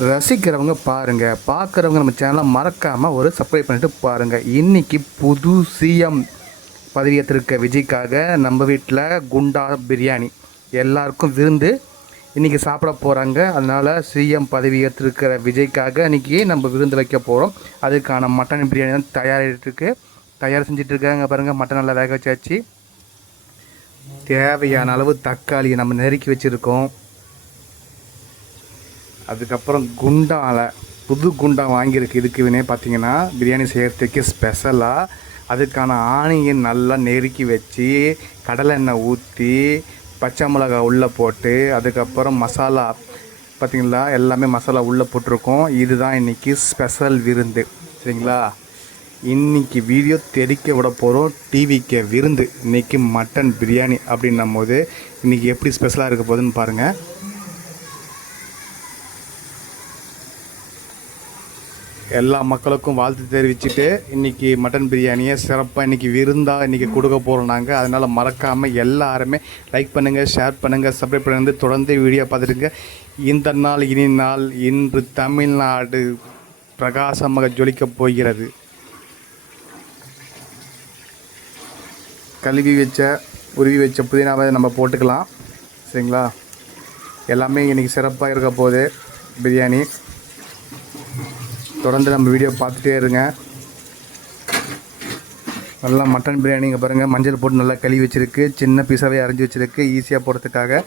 ரசிக்கிறவங்க பாருங்கள், பார்க்குறவங்க நம்ம சேனலை மறக்காமல் ஒரு சப்ஸ்கிரைப் பண்ணிட்டு பாருங்கள். இன்றைக்கி புது சிஎம் பதவியேற்றிருக்க விஜய்க்காக நம்ம வீட்டில் குண்டா பிரியாணி எல்லாருக்கும் விருந்து இன்றைக்கி சாப்பிட போகிறாங்க. அதனால் சிஎம் பதவியேற்றிருக்கிற விஜய்க்காக இன்றைக்கி நம்ம விருந்து வைக்க போகிறோம். அதுக்கான மட்டன் பிரியாணி தான் தயார் செஞ்சிட்ருக்காங்க. பாருங்கள், மட்டன் நல்லா வேக வச்சாச்சு. தேவையான அளவு தக்காளி நம்ம நெருக்கி வச்சுருக்கோம். அதுக்கப்புறம் புது குண்டா வாங்கியிருக்கு. இதுக்குன்னே பார்த்தீங்கன்னா பிரியாணி செய்கிறதுக்கு ஸ்பெஷலாக அதுக்கான ஆனியன் நல்லா நெருக்கி வச்சு கடலை எண்ணெய் ஊற்றி பச்சை மிளகா உள்ளே போட்டு அதுக்கப்புறம் மசாலா பார்த்திங்களா, எல்லாமே மசாலா உள்ளே போட்டிருக்கோம். இதுதான் இன்றைக்கி ஸ்பெஷல் விருந்து, சரிங்களா? இன்றைக்கி வீடியோ தெரிக்க விட போகிறோம். டிவிக்கு விருந்து இன்றைக்கி மட்டன் பிரியாணி அப்படின்னும் போது இன்றைக்கி எப்படி ஸ்பெஷலாக இருக்க போகுதுன்னு பாருங்கள். எல்லா மக்களுக்கும் வாழ்த்து தெரிவிச்சுட்டு இன்றைக்கி மட்டன் பிரியாணியை சிறப்பாக இன்றைக்கி விருந்தாக இன்றைக்கி கொடுக்க போகிறோம் நாங்கள். அதனால் மறக்காமல் எல்லாருமே லைக் பண்ணுங்கள், ஷேர் பண்ணுங்கள், சப்ஸ்கிரைப் பண்ணுங்கள், தொடர்ந்து வீடியோ பார்த்துருங்க. இந்த நாள் இனி நாள் இன்று தமிழ்நாடு பிரகாசமாக ஜொலிக்கப் போகிறது. உருவி வச்ச புதினாவை நம்ம போட்டுக்கலாம், சரிங்களா? எல்லாமே இன்றைக்கி சிறப்பாக இருக்க போகுது பிரியாணி. தொடர்ந்து நம்ம வீடியோ பார்த்துட்டே இருங்க. நல்லா மட்டன் பிரியாணி இங்கே பாருங்கள், மஞ்சள் போட்டு நல்லா கழுவி வச்சுருக்கு, சின்ன பீஸாகவே அரைஞ்சி வச்சுருக்கு ஈஸியாக போடுறதுக்காக.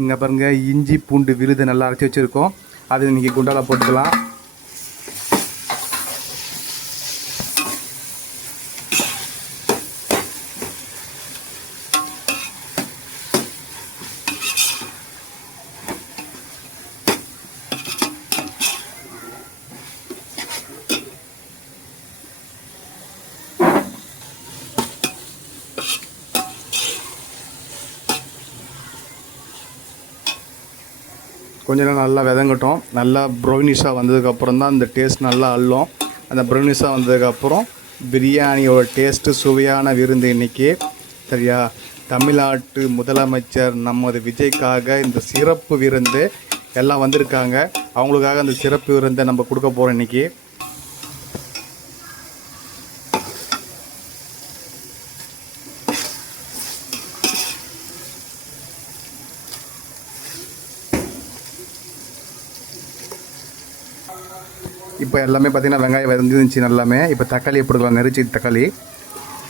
இங்கே பாருங்கள், இஞ்சி பூண்டு விழுது நல்லா அரைச்சி வச்சுருக்கோம். அது இன்றைக்கி குண்டால போட்டுக்கலாம். கொஞ்ச நேரம் நல்லா விதங்கட்டும். நல்லா ப்ரௌனிஷாக வந்ததுக்கப்புறம் தான் அந்த டேஸ்ட் நல்லா அள்ளும். அந்த ப்ரௌனிஷாக வந்ததுக்கப்புறம் பிரியாணியோட டேஸ்ட்டு சுவையான விருந்து இன்றைக்கி, சரியா? தமிழ்நாட்டு முதலமைச்சர் நமது விஜய்க்காக இந்த சிறப்பு விருந்து எல்லாம் வந்திருக்காங்க. அவங்களுக்காக அந்த சிறப்பு விருந்தை நம்ம கொடுக்க போகிறோம் இன்றைக்கி. இப்போ எல்லாமே பார்த்திங்கன்னா வெங்காயம் வந்துருந்துச்சு நல்லாமே. இப்போ தக்காளி போட்டுக்கலாம், நெரிச்சி தக்காளி.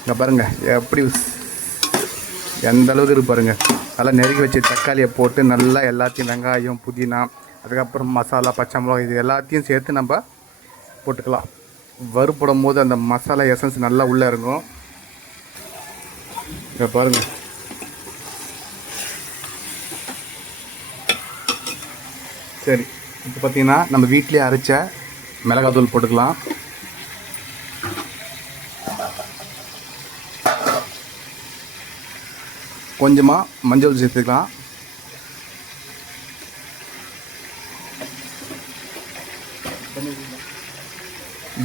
இங்கே பாருங்கள் எப்படி எந்த அளவுக்கு இருக்கு பாருங்கள். நல்லா நெருக்கி வச்சு தக்காளியை போட்டு நல்லா எல்லாத்தையும் வெங்காயம், புதினா, அதுக்கப்புறம் மசாலா, பச்சை மிளகா இது எல்லாத்தையும் சேர்த்து நம்ம போட்டுக்கலாம். வறுப்படும் போது அந்த மசாலா எசன்ஸ் நல்லா உள்ளே இருக்கும். இங்கே பாருங்கள், சரி. இப்போ பார்த்திங்கன்னா நம்ம வீட்டிலே அரைச்ச மிளகாத்தூள் போட்டுக்கலாம். கொஞ்சமாக மஞ்சள் சேர்த்துக்கலாம்.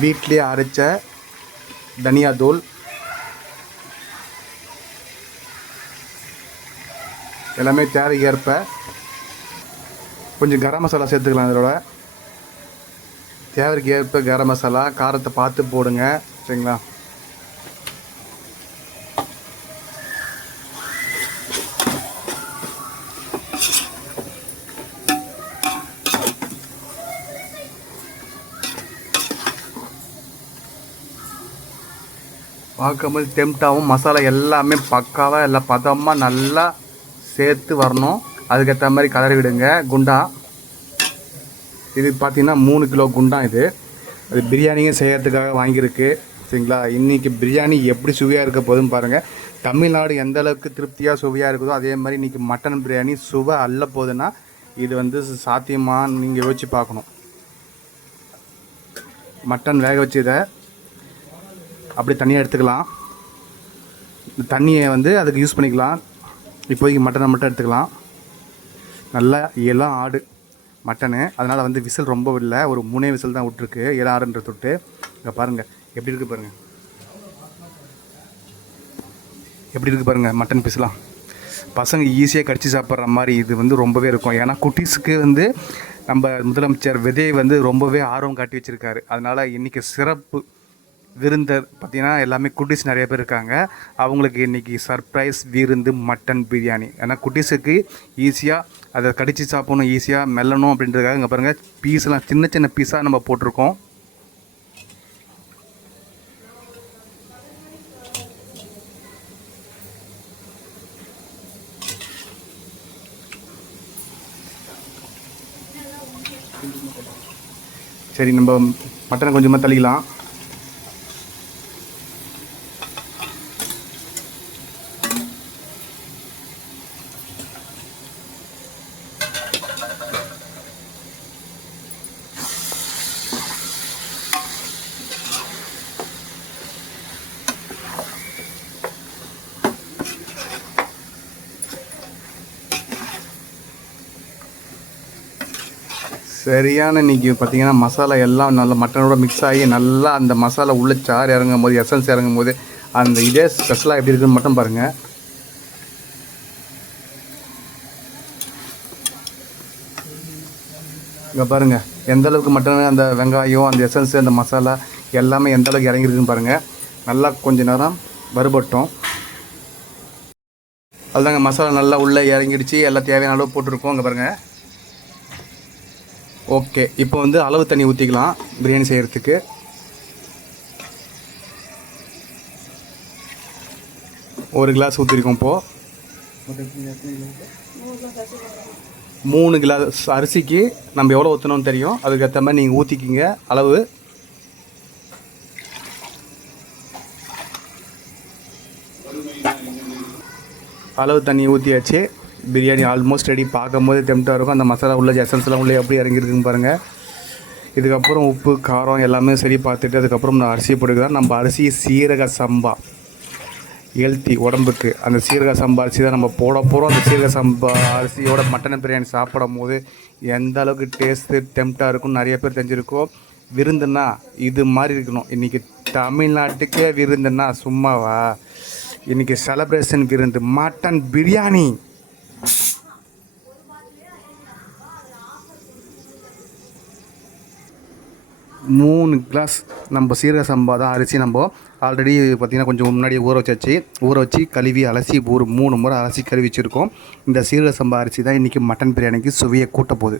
வீட்டிலே அரைச்ச தனியாத்தூள், எல்லாமே தேவைக்கு ஏற்ப. கொஞ்சம் கரம் மசாலா சேர்த்துக்கலாம். இதோட தேவைக்கு ஏற்ப கரம் மசாலா, காரத்தை பார்த்து போடுங்க, சரிங்களா? பார்க்கும்போது டெம்ட்டாகவும் மசாலா எல்லாமே பக்காவாக எல்லாம் பதமாக நல்லா சேர்த்து வரணும். அதுக்கேற்ற மாதிரி கலரி விடுங்க. குண்டா இது பார்த்திங்கன்னா 3 கிலோ குண்டா. அது பிரியாணியும் செய்கிறதுக்காக வாங்கியிருக்கு, சரிங்களா? இன்றைக்கி பிரியாணி எப்படி சுவையாக இருக்க போதுன்னு பாருங்கள். தமிழ்நாடு எந்த அளவுக்கு திருப்தியாக சுவையாக இருக்குதோ அதே மாதிரி இன்றைக்கி மட்டன் பிரியாணி சுவை அள்ள போகுதுன்னா இது சாத்தியமாக நீங்கள் யோசிச்சு பார்க்கணும். மட்டன் வேக வச்சு இதை அப்படி தனியாக எடுத்துக்கலாம். இந்த தண்ணியை அதுக்கு யூஸ் பண்ணிக்கலாம். இப்போதைக்கு மட்டனை மட்டும் எடுத்துக்கலாம். நல்லா எல்லாம் ஆடு மட்டனு, அதனால் விசில் ரொம்ப இல்லை, ஒரு 3 விசில் தான் விட்ருக்கு. 7-6 தொட்டு. இங்கே பாருங்கள் எப்படி இருக்குது பாருங்கள், எப்படி இருக்குது பாருங்கள் மட்டன் பீஸ்லாம். பசங்க ஈஸியாக கடிச்சு சாப்பிட்ற மாதிரி இது வந்து ரொம்பவே இருக்கும். ஏன்னா குட்டீஸுக்கு வந்து நம்ம முதலமைச்சர் விஜய் வந்து ரொம்பவே ஆர்வம் காட்டி வச்சுருக்காரு. அதனால் இன்றைக்கி சிறப்பு விருந்தர் பார்த்திங்கன்னா எல்லாமே குட்டீஸ் நிறைய பேர் இருக்காங்க. அவங்களுக்கு இன்றைக்கி சர்ப்ரைஸ் விருந்து மட்டன் பிரியாணி. ஏன்னா குட்டீஸுக்கு ஈஸியாக அதை கடித்து சாப்பிடணும், ஈஸியாக மெல்லணும் அப்படின்றதுக்காக இங்கே பாருங்கள் பீஸ்லாம் சின்ன சின்ன பீஸாக நம்ம போட்டிருக்கோம். சரி, நம்ம மட்டனை கொஞ்சமாக தள்ளிக்கலாம். சரியான இன்றைக்கி பார்த்திங்கன்னா மசாலா எல்லாம் நல்லா மட்டனோட மிக்ஸ் ஆகி நல்லா அந்த மசாலா உள்ள சாறு இறங்கும் போது, எசன்ஸ் இறங்கும் போது அந்த இதே ஸ்பெஷலாக எப்படி இருக்குன்னு மட்டும் பாருங்கள். இங்கே பாருங்கள் எந்த அளவுக்கு மட்டன் அந்த வெங்காயம், அந்த எசன்ஸு, அந்த மசாலா எல்லாமே எந்த அளவுக்கு இறங்கிருக்குன்னு பாருங்கள். நல்லா கொஞ்ச நேரம் வறுபட்டோம். அதுதாங்க மசாலா நல்லா உள்ளே இறங்கிடுச்சு. எல்லாம் தேவையான அளவு போட்டிருக்கோம். இங்கே பாருங்கள். ஓகே, இப்போ வந்து அளவு தண்ணி ஊற்றிக்கலாம் பிரியாணி செய்கிறதுக்கு. ஒரு கிளாஸ் ஊற்றிருக்கோம். இப்போது 3 கிளாஸ் அரிசிக்கு நம்ம எவ்வளோ ஊற்றணும்னு தெரியும். அதுக்கேற்ற மாதிரி நீங்கள் ஊற்றிக்கிங்க அளவு. அளவு தண்ணி ஊற்றியாச்சு. Biryani almost ready. பார்க்கும்போது டெம்ட்டாக இருக்கும். அந்த மசாலா உள்ள எசன்ஸ்லாம் உள்ளே எப்படி இறங்கியிருக்குன்னு பாருங்கள். இதுக்கப்புறம் உப்பு காரம் எல்லாமே சரி பார்த்துட்டு அதுக்கப்புறம் நான் அரிசி போட்டுக்கலாம். நம்ம அரிசி சீரக சம்பா, ஹெல்த்தி உடம்புக்கு. அந்த சீரக சம்பா அரிசி தான் நம்ம போட போகிறோம். அந்த சீரக சம்பா அரிசியோட மட்டன் பிரியாணி சாப்பிடும் போது எந்த அளவுக்கு டேஸ்ட்டு டெம்ட்டாக இருக்கும் நிறைய பேர் தெரிஞ்சிருக்கோம். விருந்துன்னா இது மாதிரி இருக்கணும். இன்றைக்கி தமிழ்நாட்டுக்கே விருந்துன்னா சும்மாவா? இன்றைக்கி செலப்ரேஷன் விருந்து மட்டன் பிரியாணி. மூணு கிளாஸ் நம்ம சீரக சம்பா தான் அரிசி. நம்ம ஆல்ரெடி பார்த்திங்கன்னா கொஞ்சம் முன்னாடி ஊற வச்சு கழுவி அலசி ஒரு 3 முறை அலசி கழுவி வச்சுருக்கோம். இந்த சீரக சம்பா அரிசி தான் இன்றைக்கி மட்டன் பிரியாணிக்கு சுவையை கூட்ட போகுது.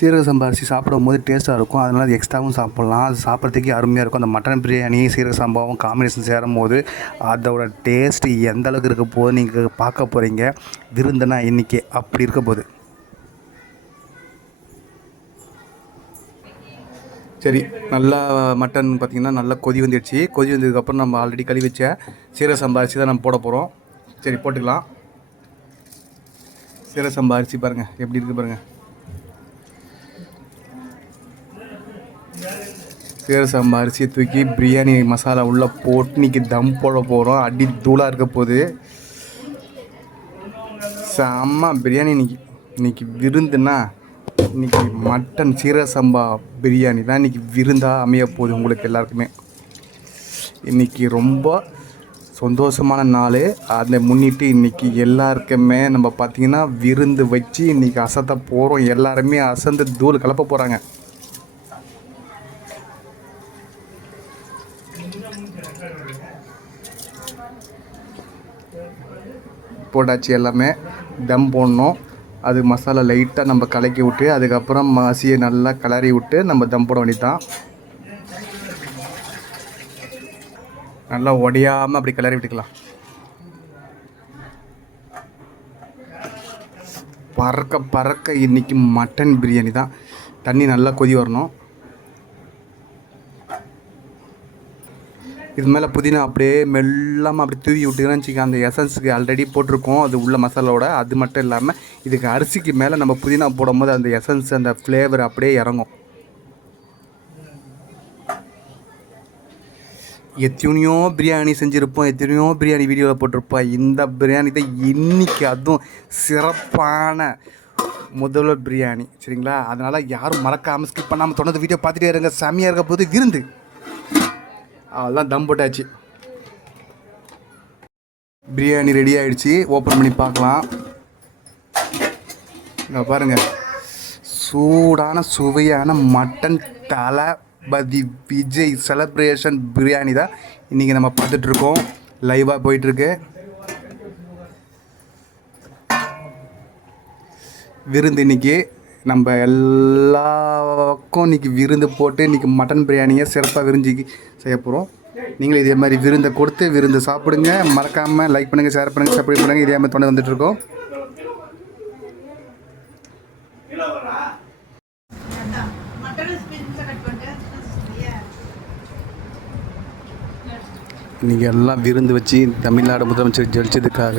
சீரக சம்பா அரிசி சாப்பிடும் போது டேஸ்ட்டாக இருக்கும். அதனால் அது எக்ஸ்ட்ராவும் சாப்பிட்லாம். அது சாப்பிட்றதுக்கே அருமையாக இருக்கும். அந்த மட்டன் பிரியாணி சீரக சம்பாவும் காம்பினேஷன் சேரும் போது அதோட டேஸ்ட்டு எந்த அளவுக்கு இருக்க போது நீங்கள் பார்க்க போகிறீங்க. விருந்துனா இன்றைக்கி அப்படி இருக்க போகுது. சரி, நல்லா மட்டன் பார்த்திங்கன்னா நல்லா கொதி வந்துடுச்சு. கொதி வந்ததுக்கப்புறம் நம்ம ஆல்ரெடி கழுவி வச்ச சீரக சம்பா அரிசி தான் நம்ம போட போகிறோம். சரி, போட்டுக்கலாம். சீரக சம்பா அரிசி பாருங்கள் எப்படி இருக்குது பாருங்கள். சீரக சம்பா அரிசியை தூக்கி பிரியாணி மசாலா உள்ளே போட்டு இன்றைக்கி தம் போட போகிறோம். அடி தூளாக இருக்க போகுது. செம்ம பிரியாணி இன்றைக்கி விருந்துன்னா இன்றைக்கி மட்டன் சீரக சம்பா பிரியாணி தான் இன்றைக்கி விருந்தாக அமைய போகுது உங்களுக்கு எல்லாருக்குமே. இன்றைக்கி ரொம்ப சந்தோஷமான நாள். அதை முன்னிட்டு இன்றைக்கி எல்லாருக்குமே நம்ம பார்த்திங்கன்னா விருந்து வச்சு இன்றைக்கி அசத்த போகிறோம். எல்லாருமே அசந்து தூள் கலப்ப போகிறாங்க. போட்டாச்சு. எல்லாமே தம் போடணும். அது மசாலா லைட்டாக நம்ம கலக்கி விட்டு அதுக்கப்புறம் அரிசியை நல்லா கிளறி விட்டு நம்ம தம் போட வேண்டியதான். நல்லா உடையாமல் அப்படி கிளறி விட்டுக்கலாம். பறக்க பறக்க இன்றைக்கி மட்டன் பிரியாணி தான். தண்ணி நல்லா கொதி வரணும். இது மேலே புதினா அப்படியே மெல்லாமல் அப்படி தூவி விட்டுக்கிறேன்னு வச்சுக்க. அந்த எசன்ஸுக்கு ஆல்ரெடி போட்டிருக்கோம் அது உள்ள மசாலாவோட. அது மட்டும் இல்லாமல் இதுக்கு அரிசிக்கு மேலே நம்ம புதினா போடும்போது அந்த எசன்ஸ் அந்த ஃப்ளேவர் அப்படியே இறங்கும். எத்தனையோ பிரியாணி செஞ்சுருப்போம், எத்தனையோ பிரியாணி வீடியோவில் போட்டிருப்போம். இந்த பிரியாணி தான் இன்றைக்கி அதுவும் சிறப்பான முதல்வர் பிரியாணி சரிங்களா. அதனால் யாரும் மறக்காமல் ஸ்கிப் பண்ணாமல் தொடர்ந்து வீடியோ பார்த்துட்டே இருங்க. செம்மையாக இருக்க போது விருந்து. அதெல்லாம் தம் போட்டாச்சு. பிரியாணி ரெடி ஆகிடுச்சு. ஓப்பன் பண்ணி பார்க்கலாம். இங்கே பாருங்கள், சூடான சுவையான மட்டன் தளபதி விஜய் செலப்ரேஷன் பிரியாணி தான் இன்றைக்கி நம்ம பார்த்துட்ருக்கோம். லைவாக போயிட்டுருக்கு. விருந்து இன்றைக்கி நம்ம எல்லாருக்கும் இன்றைக்கி விருந்து போட்டு இன்றைக்கி மட்டன் பிரியாணியை சிறப்பாக விருந்திக்கு செய்ய போகிறோம். நீங்களும் இதே மாதிரி விருந்தை கொடுத்து விருந்து சாப்பிடுங்க. மறக்காமல் லைக் பண்ணுங்கள், ஷேர் பண்ணுங்கள், சப்ஸ்கிரைப் பண்ணுங்கள். இதே மாதிரி தொடர்ந்து வந்துட்டுருக்கோம். இன்றைக்கி எல்லாம் விருந்து வச்சு தமிழ்நாடு முதலமைச்சர் ஜெயிச்சதுக்காக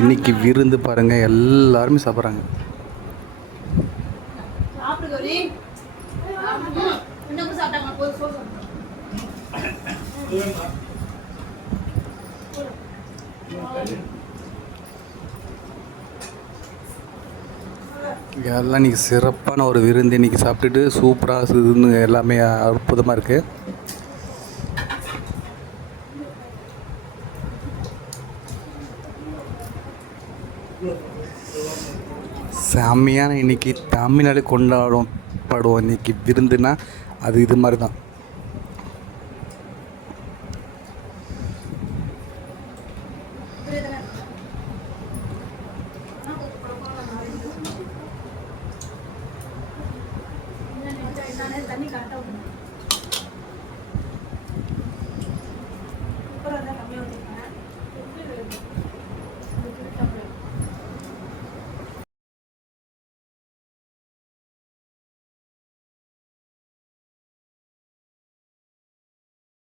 இன்றைக்கி விருந்து பாருங்கள், எல்லாருமே சாப்பிட்றாங்க. எல்லாம் இன்றைக்கி சிறப்பான ஒரு விருந்து. இன்றைக்கி சாப்பிட்டுட்டு சூப்பராக எல்லாமே அற்புதமாக இருக்குது. செம்மையான இன்றைக்கி தமிழ்நாடு கொண்டாடப்படும் இன்றைக்கி விருந்துனா அது இது மாதிரி தான்.